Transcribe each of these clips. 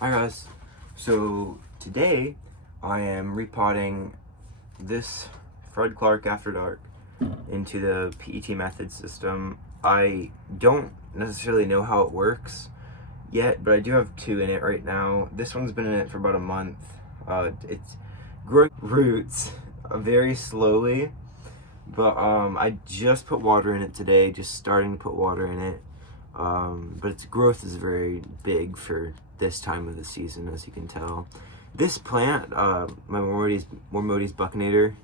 Hi guys, so today I am repotting this Fred Clark After Dark into the P.E.T Method system. I don't necessarily know how it works yet, but I do have two in it right now. This one's been in it for about a month. It's growing roots very slowly, but I just put water in it today, just starting to put water in it. But its growth is very big for this time of the season, as you can tell. This plant, my Mormotes buccinator,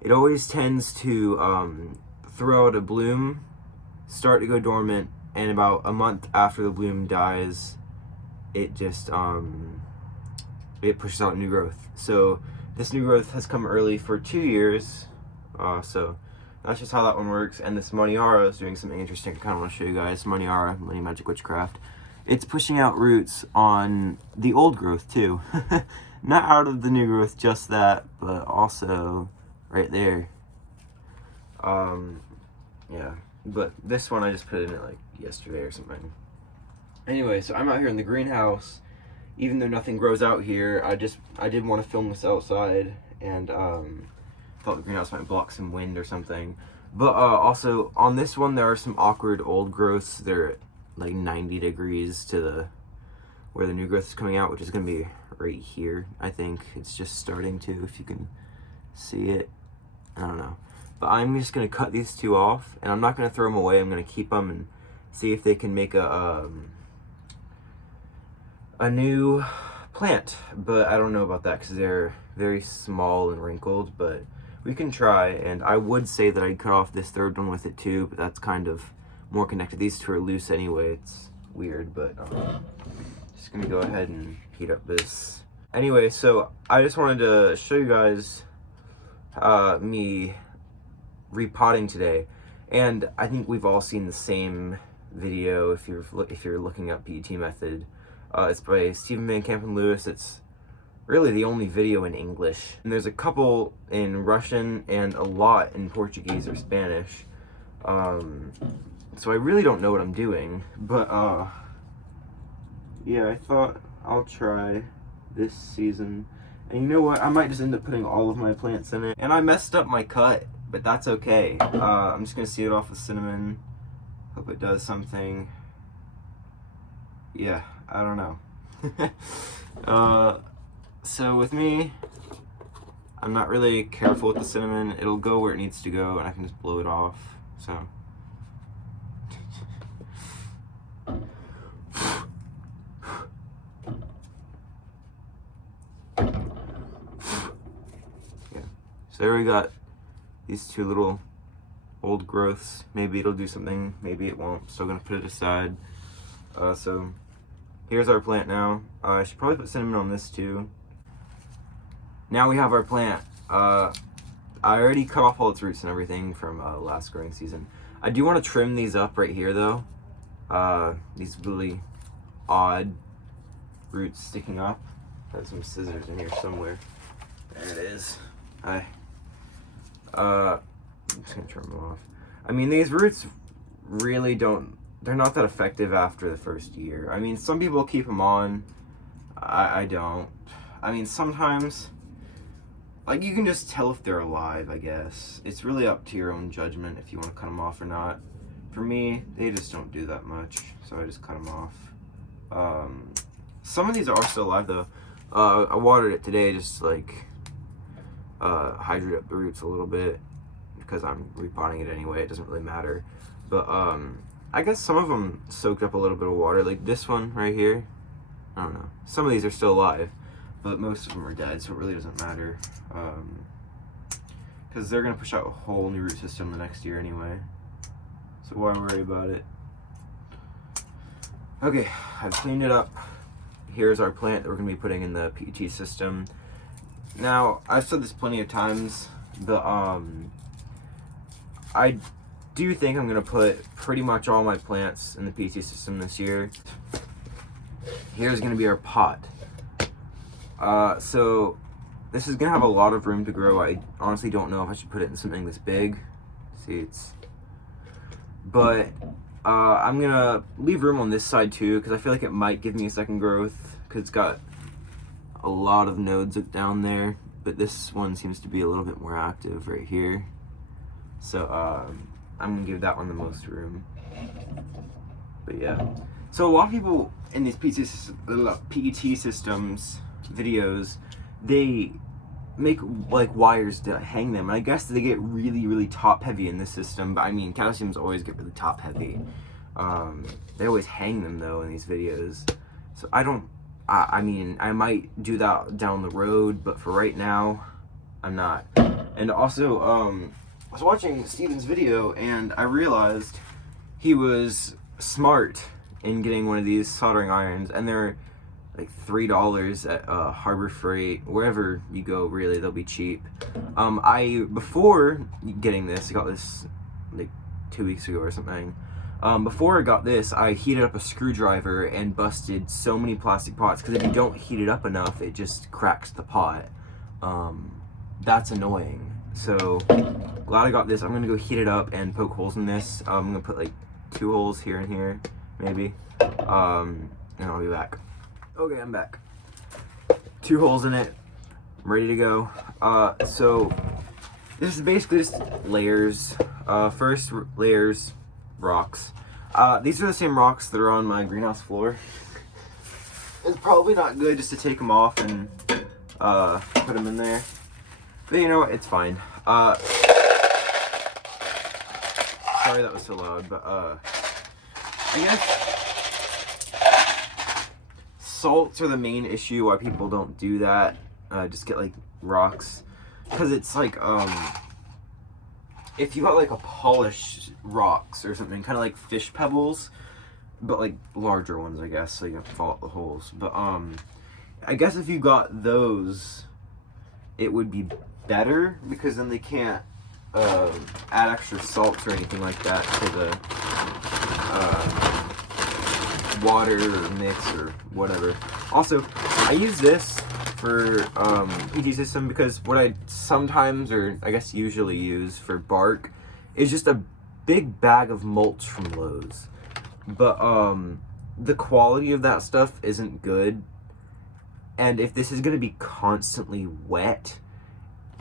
it always tends to throw out a bloom, start to go dormant, and about a month after the bloom dies, it just it pushes out new growth. So this new growth has come early for 2 years, so that's just how that one works. And this Moniara is doing something interesting. I kind of want to show you guys. Moniara, Money Magic Witchcraft. It's pushing out roots on the old growth too. Not out of the new growth, just that, but also right there. Yeah. But this one I just put in it like yesterday or something. Anyway, so I'm out here in the greenhouse. Even though nothing grows out here, I did want to film this outside, and thought the greenhouse might block some wind or something. But also on this one there are some awkward old growths. They're like 90 degrees to where the new growth is coming out, which is going to be right here. I think it's just starting to, if you can see it. I don't know. But I'm just going to cut these two off, and I'm not going to throw them away. I'm going to keep them and see if they can make a new plant. But I don't know about that because they're very small and wrinkled, but we can try. And I would say that I'd cut off this third one with it too, but that's kind of more connected. These two are loose anyway. It's weird, but just gonna go ahead and heat up this. Anyway, so I just wanted to show you guys me repotting today, and I think we've all seen the same video if you're looking up P.E.T Method. It's by Stephen Van Camp and Lewis. It's really the only video in English, and there's a couple in Russian and a lot in Portuguese or Spanish. So I really don't know what I'm doing, but yeah, I thought I'll try this season. And you know what? I might just end up putting all of my plants in it. And I messed up my cut, but that's okay. I'm just gonna seal it off with cinnamon. Hope it does something. Yeah, I don't know. So with me, I'm not really careful with the cinnamon. It'll go where it needs to go, and I can just blow it off. So. So there we got these two little old growths. Maybe it'll do something, maybe it won't. Still gonna put it aside. So here's our plant now. I should probably put cinnamon on this too. Now we have our plant. I already cut off all its roots and everything from last growing season. I do want to trim these up right here though. These really odd roots sticking up. I have some scissors in here somewhere. There it is. I'm just gonna trim them off. I mean, these roots really they're not that effective after the first year. I mean, some people keep them on. I don't. I mean, sometimes, like, you can just tell if they're alive, I guess. It's really up to your own judgment if you want to cut them off or not. For me, they just don't do that much, so I just cut them off. Some of these are still alive, though. I watered it today just to, like, hydrate up the roots a little bit because I'm repotting it anyway. It doesn't really matter. But I guess some of them soaked up a little bit of water, like this one right here. I don't know. Some of these are still alive, but most of them are dead, so it really doesn't matter. Because they're going to push out a whole new root system the next year anyway. So why worry about it? Okay, I've cleaned it up. Here's our plant that we're going to be putting in the P.E.T system. Now, I've said this plenty of times, but I do think I'm going to put pretty much all my plants in the P.E.T system this year. Here's going to be our pot. So this is going to have a lot of room to grow. I honestly don't know if I should put it in something this big. See, but I'm gonna leave room on this side too, because I feel like it might give me a second growth, because it's got a lot of nodes down there, but this one seems to be a little bit more active right here. So I'm gonna give that one the most room. But yeah, so a lot of people in these PET systems videos, they make like wires to hang them, and I guess they get really top heavy in this system, but I mean Catasetums always get really top heavy. They always hang them though in these videos, so I mean I might do that down the road, but for right now I'm not. And also I was watching Steven's video and I realized he was smart in getting one of these soldering irons, and they're like $3 at Harbor Freight, wherever you go. Really, they'll be cheap. Before getting this, I got this like 2 weeks ago or something. Before I got this, I heated up a screwdriver and busted so many plastic pots, because if you don't heat it up enough, it just cracks the pot. That's annoying. So glad I got this. I'm gonna go heat it up and poke holes in this. I'm gonna put like 2 holes here and here, maybe, and I'll be back. Okay, I'm back. 2 holes in it. I'm ready to go. So this is basically just layers. First layers, rocks. These are the same rocks that are on my greenhouse floor. It's probably not good just to take them off and put them in there, but you know what, it's fine. Sorry that was so loud, but I guess salts are the main issue why people don't do that. Just get like rocks, because it's like if you got like a polished rocks or something, kind of like fish pebbles, but like larger ones, I guess, so you have to fall out the holes. But I guess if you got those, it would be better, because then they can't add extra salts or anything like that to the water or mix or whatever. Also, I use this for PET system because what I sometimes, or I guess usually use for bark, is just a big bag of mulch from Lowe's. But the quality of that stuff isn't good, and if this is going to be constantly wet,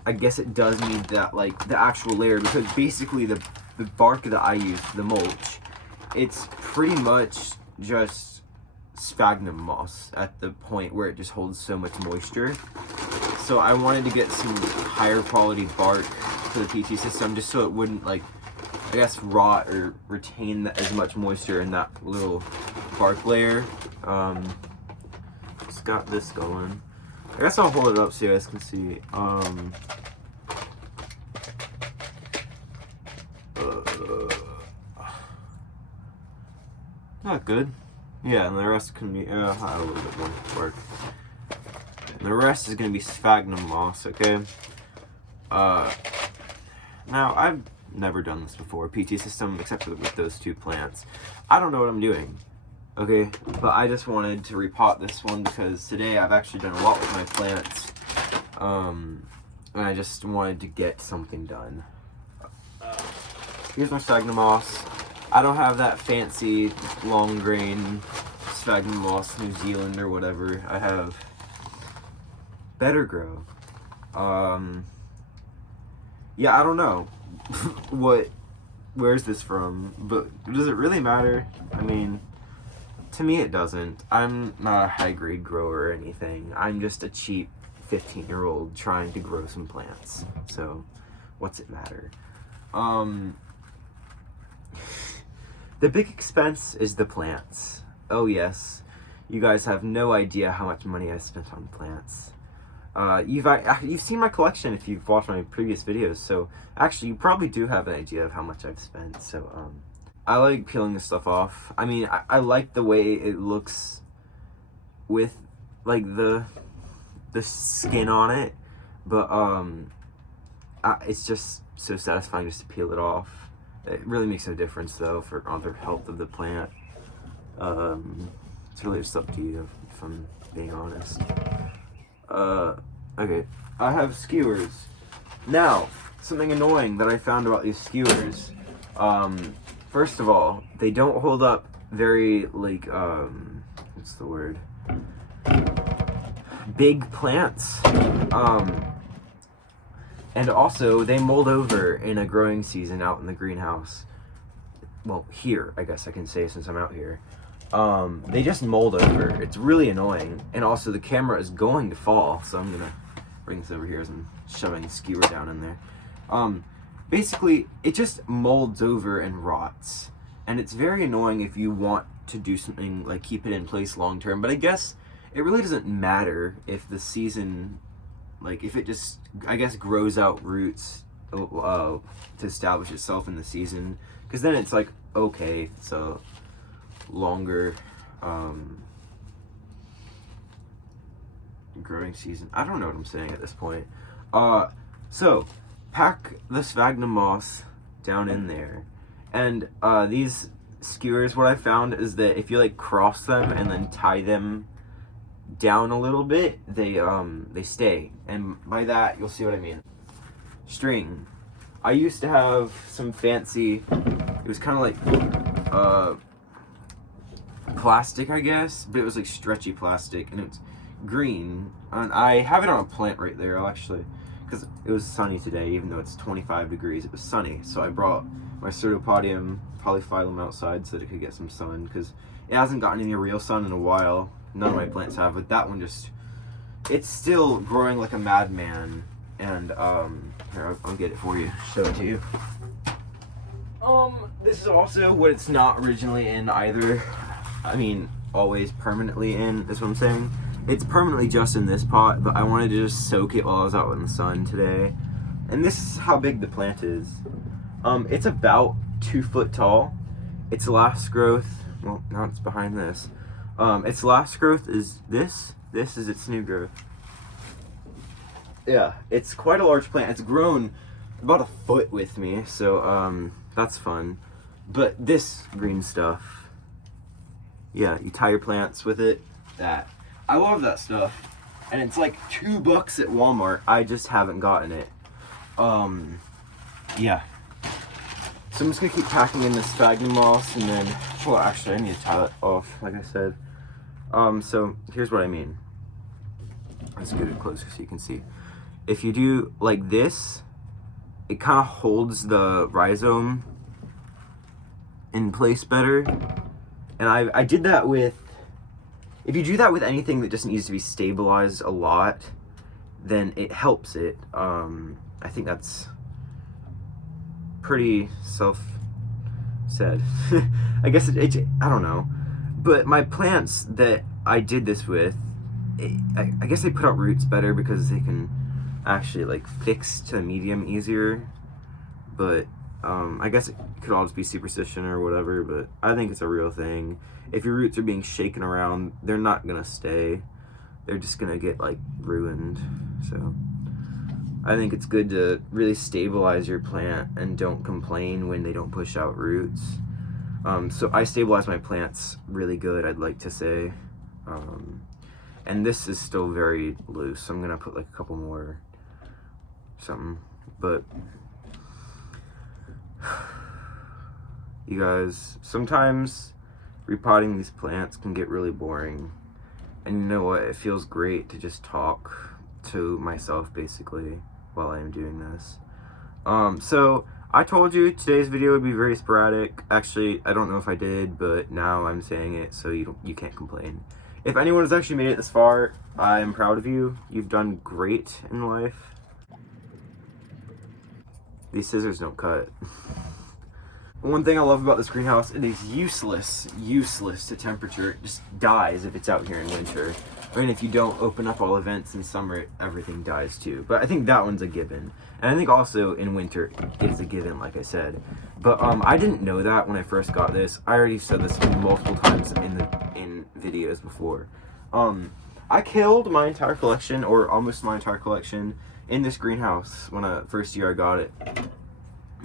I guess it does need that, like, the actual layer, because basically the bark that I use, the mulch, it's pretty much just sphagnum moss at the point where it just holds so much moisture. So I wanted to get some higher quality bark for the PET system, just so it wouldn't, like, I guess, rot or retain as much moisture in that little bark layer. Just got this going. I guess I'll hold it up so you guys can see. Not good. Yeah, and the rest can be a little bit more bark. And the rest is gonna be sphagnum moss. Okay. Now I've never done this before, PET system, except for with those 2 plants. I don't know what I'm doing. Okay, but I just wanted to repot this one because today I've actually done a lot with my plants, and I just wanted to get something done. Here's my sphagnum moss. I don't have that fancy long grain sphagnum moss, New Zealand or whatever. I have Better Grow. Yeah, I don't know where's this from, but does it really matter? I mean, to me it doesn't. I'm not a high grade grower or anything. I'm just a cheap 15-year-old trying to grow some plants. So what's it matter? The big expense is the plants. Oh yes, you guys have no idea how much money I spent on plants. You've seen my collection if you've watched my previous videos, so actually you probably do have an idea of how much I've spent. So I like peeling this stuff off. I mean, I like the way it looks with like the skin on it, but it's just so satisfying just to peel it off. It really makes no difference though on the health of the plant. It's really just up to you, if I'm being honest. Okay, I have skewers. Now, something annoying that I found about these skewers, first of all, they don't hold up very, like, what's the word? Big plants. And also, they mold over in a growing season out in the greenhouse. Well, here, I guess I can say since I'm out here. They just mold over. It's really annoying. And also, the camera is going to fall, so I'm gonna bring this over here as I'm shoving the skewer down in there. Basically, it just molds over and rots. And it's very annoying if you want to do something like keep it in place long term. But I guess it really doesn't matter if the season, like if it just, I guess, grows out roots to establish itself in the season. Because then it's like, okay, it's a longer growing season. I don't know what I'm saying at this point. So pack the sphagnum moss down in there, and these skewers, what I found is that if you like cross them and then tie them down a little bit, they stay. And by that, you'll see what I mean. String. I used to have some fancy, it was kind of like plastic, I guess, but it was like stretchy plastic, and it's green. And I have it on a plant right there. I'll actually, because it was sunny today, even though it's 25 degrees, it was sunny. So I brought my Pseudopodium polyphyllum outside so that it could get some sun, because it hasn't gotten any real sun in a while. None of my plants have, but that one just, it's still growing like a madman. And here, I'll get it for you, show it to you. This is also what it's not originally in either. I mean, always permanently in, is what I'm saying. It's permanently just in this pot, but I wanted to just soak it while I was out in the sun today. And this is how big the plant is. It's about 2 foot tall. Its last growth, well, now it's behind this. Its last growth is this. This is its new growth. Yeah, it's quite a large plant. It's grown about a foot with me, so that's fun. But this green stuff, yeah, you tie your plants with it. That, I love that stuff, and it's like $2 at Walmart. I just haven't gotten it. Yeah. So I'm just gonna keep packing in this sphagnum moss, and then, well, actually, I need to tie it off, like I said. So here's what I mean. Let's get it closer so you can see. If you do like this, it kind of holds the rhizome in place better. And I did that with, if you do that with anything that just needs to be stabilized a lot, then it helps it. I think that's pretty self-said. I guess it, I don't know. But my plants that I did this with, I guess they put out roots better because they can actually like fix to medium easier. But I guess it could all just be superstition or whatever, but I think it's a real thing. If your roots are being shaken around, they're not gonna stay. They're just gonna get like ruined. So I think it's good to really stabilize your plant and don't complain when they don't push out roots. So I stabilize my plants really good, I'd like to say. And this is still very loose, so I'm gonna put like a couple more something. But you guys, sometimes repotting these plants can get really boring. And you know what? It feels great to just talk to myself basically while I am doing this. So I told you today's video would be very sporadic. Actually, I don't know if I did, but now I'm saying it, so you can't complain. If anyone has actually made it this far, I'm proud of you. You've done great in life. These scissors don't cut. One thing I love about this greenhouse, it is useless to temperature. It just dies if it's out here in winter. And if you don't open up all the vents in summer, everything dies too. But I think that one's a given. And I think also in winter, it is a given, like I said. But I didn't know that when I first got this. I already said this multiple times in videos before. I killed my entire collection, or almost my entire collection, in this greenhouse when first year I got it.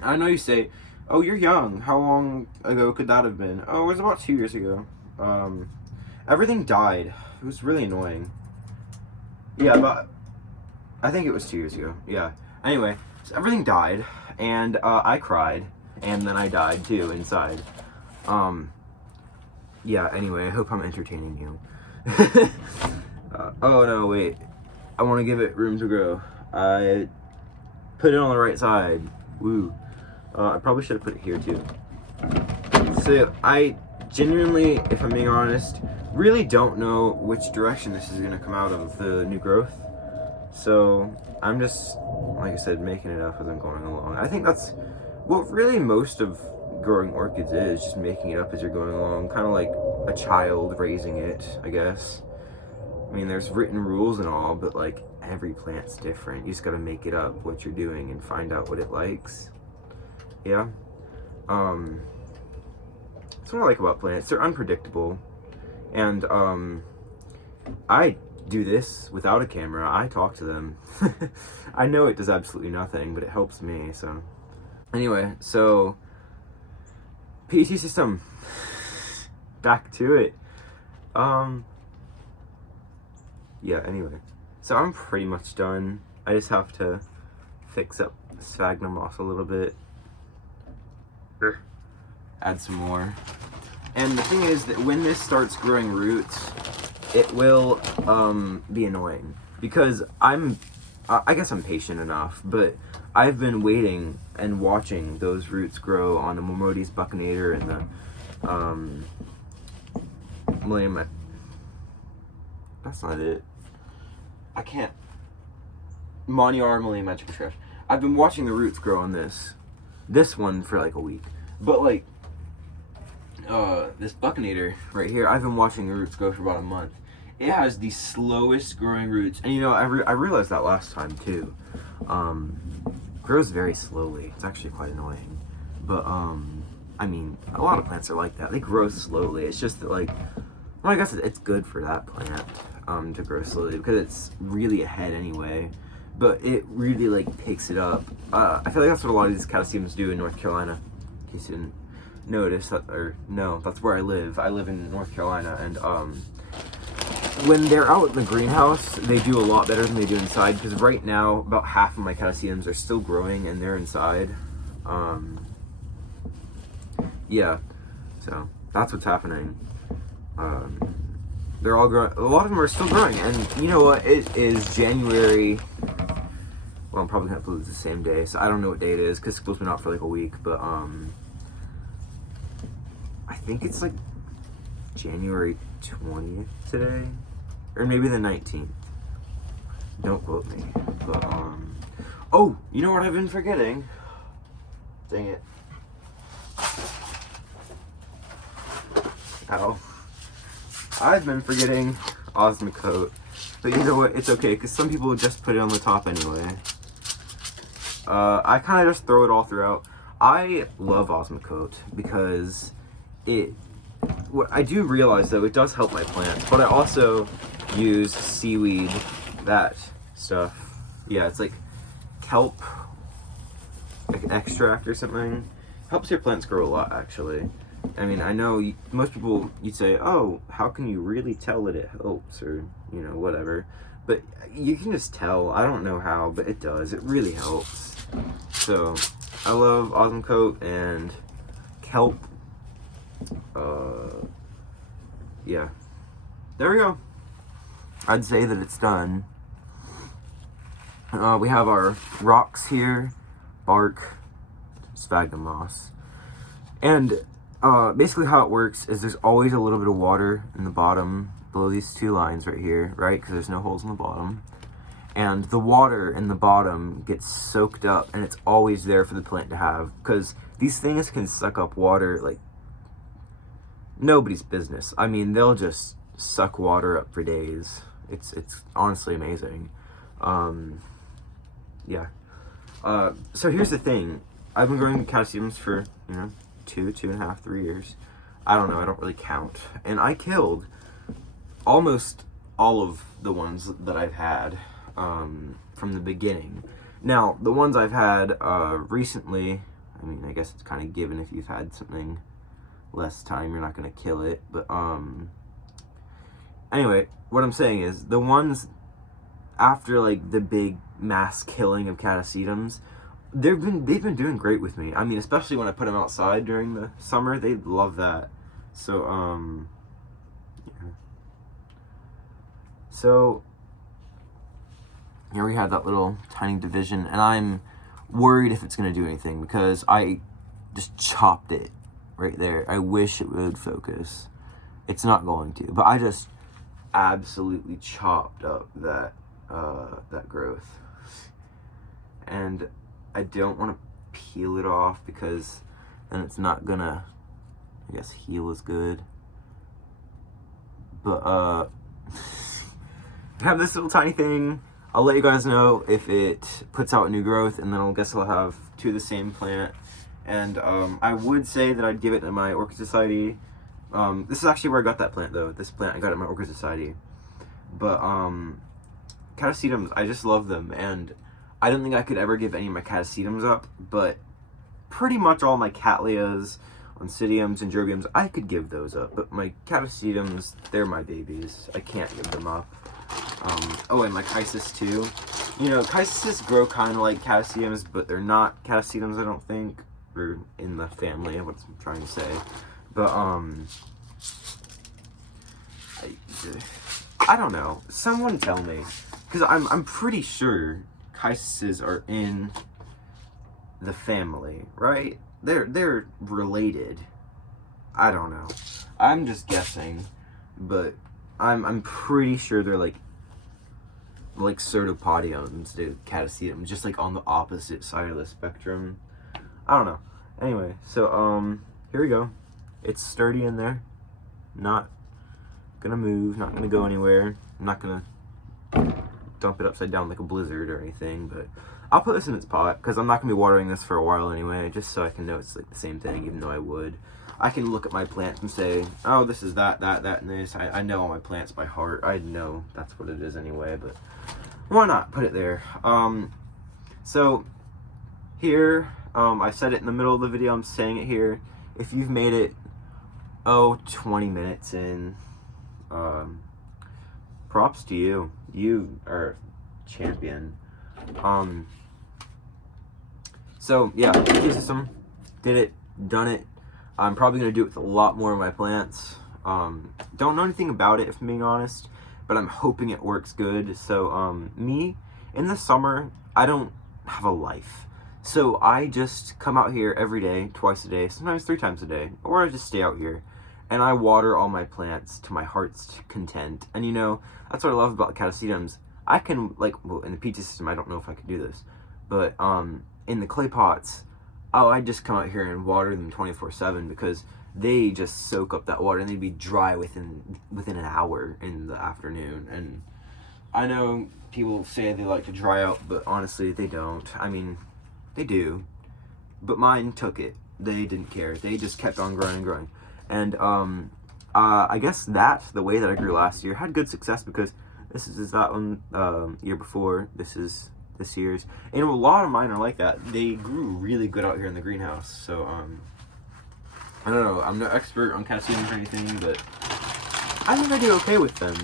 I know you say, oh, you're young. How long ago could that have been? Oh, it was about 2 years ago. Everything died. It was really annoying. Yeah, but I think it was 2 years ago. Yeah. Anyway, so everything died, and I cried. and then I died too inside. Yeah, anyway, I hope I'm entertaining you. Oh no, wait. I want to give it room to grow. I put it on the right side. Woo. I probably should have put it here too. So I genuinely, if I'm being honest, really don't know which direction this is going to come out of, the new growth. So I'm just, like I said, making it up as I'm going along. I think that's what really most of growing orchids is, just making it up as you're going along, kind of like a child raising it, I guess. I mean, there's written rules and all, but like every plant's different. You just gotta make it up what you're doing and find out what it likes. Yeah. That's what I like about plants. They're unpredictable. And I do this without a camera. I talk to them. I know it does absolutely nothing, but it helps me. So anyway, so P.E.T system. Back to it. Yeah, anyway. So I'm pretty much done. I just have to fix up sphagnum moss a little bit. Add some more. And the thing is that when this starts growing roots, it will be annoying. Because I guess I'm patient enough, but I've been waiting and watching those roots grow on the Momodi's Buccinator and the William. That's not it. I can't. Moniar Millimetric Trash. I've been watching the roots grow on this one for like a week. But like, this Buccinator right here, I've been watching the roots grow for about a month. It has the slowest growing roots. And you know, I realized that last time too. Grows very slowly. It's actually quite annoying. But, I mean, a lot of plants are like that. They grow slowly. It's just that like, well, I guess it's good for that plant, to grow slowly because it's really ahead anyway. But it really like picks it up. I feel like that's what a lot of these Catasetums do in North Carolina. In case you didn't notice that, or no, that's where I live. I live in North Carolina, and when they're out in the greenhouse, they do a lot better than they do inside. Because right now, about half of my Catasetums are still growing, and they're inside. Yeah, so that's what's happening. They're all growing. A lot of them are still growing, and you know what? It is January. Well, I'm probably gonna upload this the same day, so I don't know what day it is because school's been out for like a week. But I think it's like January 20th today, or maybe the 19th. Don't quote me. But oh, you know what I've been forgetting? Dang it. Ow. I've been forgetting Osmocote. But you know what? It's okay, because some people just put it on the top anyway. I kind of just throw it all throughout. I love Osmocote because what I do realize though, it does help my plants, but I also use seaweed, that stuff. Yeah, it's like kelp extract or something. Helps your plants grow a lot, actually. I mean, I know most people, you'd say, oh, how can you really tell that it helps, or, you know, whatever. But you can just tell. I don't know how, but it does. It really helps. So, I love Osmocote and kelp. Yeah. There we go. I'd say that it's done. We have our rocks here, bark, sphagnum moss. And basically how it works is there's always a little bit of water in the bottom below these two lines right here, right? Because there's no holes in the bottom. And the water in the bottom gets soaked up, and it's always there for the plant to have, because these things can suck up water like nobody's business. I mean, they'll just suck water up for days. It's honestly amazing. Yeah. So here's the thing. I've been growing Catasetums for, 2.5, 3 years. I don't know, I don't really count. And I killed almost all of the ones that I've had from the beginning. Now, the ones I've had recently, I mean, I guess it's kind of given if you've had something less time, you're not going to kill it. But anyway, what I'm saying is, the ones after like the big mass killing of Catasetums, they've been doing great with me. I mean, especially when I put them outside during the summer, they love that. So yeah. So here we have that little tiny division, and I'm worried if it's gonna do anything because I just chopped it right there. I wish it would focus. It's not going to, but I just absolutely chopped up that that growth, and I don't want to peel it off because then it's not gonna, I guess, heal as good. But I have this little tiny thing. I'll let you guys know if it puts out new growth, and then I guess I'll have two of the same plant. And I would say that I'd give it to my Orchid Society. This is actually where I got that plant, though. This plant I got at my Orchid Society. But Catasetums, I just love them, and I don't think I could ever give any of my Catasetums up, but pretty much all my Cattleyas, Oncidiums, and Drobiums, I could give those up. But my Catasetums, they're my babies. I can't give them up. Oh, and my Chisis too. You know, Chisis grow kind of like Catasetums, but they're not Catasetums, I don't think. They're in the family, what I'm trying to say. But, I don't know. Someone tell me. Because I'm pretty sure Chisises are in the family, right? They're related. I don't know. I'm just guessing, but I'm pretty sure they're like Pseudopodiones to Catasetum, just like on the opposite side of the spectrum. I don't know. Anyway, so here we go. It's sturdy in there. Not gonna move, not gonna go anywhere. I'm not gonna dump it upside down like a blizzard or anything, but I'll put this in its pot because I'm not gonna be watering this for a while anyway, just so I can know it's like the same thing, even though I would. I can look at my plants and say, oh, this is that, and this. I know all my plants by heart. I know that's what it is anyway, but why not put it there? So here, I said it in the middle of the video, I'm saying it here. If you've made it, 20 minutes in, props to you. You are a champion. So yeah, P.E.T system, did it, done it. I'm probably gonna do it with a lot more of my plants. Don't know anything about it, if I'm being honest, but I'm hoping it works good. So me, in the summer, I don't have a life. So I just come out here every day, twice a day, sometimes 3 times a day, or I just stay out here and I water all my plants to my heart's content. And you know, that's what I love about Catasetums. I can, like, well, in the P.E.T system, I don't know if I could do this, but in the clay pots, I just come out here and water them 24/7 because they just soak up that water and they'd be dry within an hour in the afternoon. And I know people say they like to dry out, but honestly, they don't. I mean, they do, but mine took it. They didn't care. They just kept on growing and growing. And I guess the way that I grew last year had good success because this is that one year before. This is this year's, and a lot of mine are like that. They grew really good out here in the greenhouse. So I don't know. I'm no expert on Catasetums or anything, but I think I do okay with them.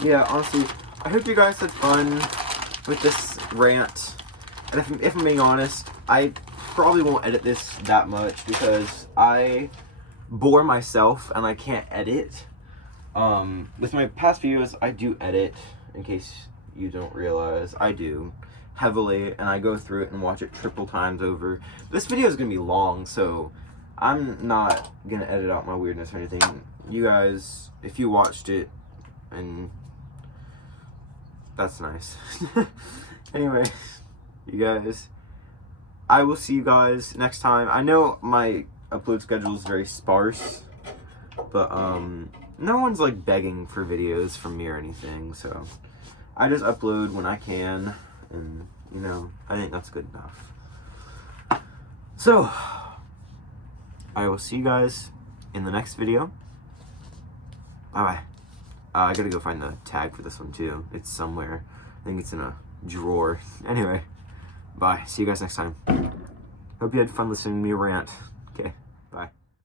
Yeah, honestly, I hope you guys had fun with this rant. And if I'm being honest, I probably won't edit this that much because I bore myself and I can't edit. With my past videos, I do edit, in case you don't realize. I do, heavily, and I go through it and watch it triple times over. This video is going to be long, so I'm not going to edit out my weirdness or anything. You guys, if you watched it, and that's nice. Anyway, you guys, I will see you guys next time. I know my upload schedule is very sparse, but no one's like begging for videos from me or anything, so I just upload when I can, and you know, I think that's good enough. So I will see you guys in the next video. Bye bye. I gotta go find the tag for this one too. It's somewhere. I think it's in a drawer. Anyway, bye. See you guys next time. Hope you had fun listening to me rant. Okay.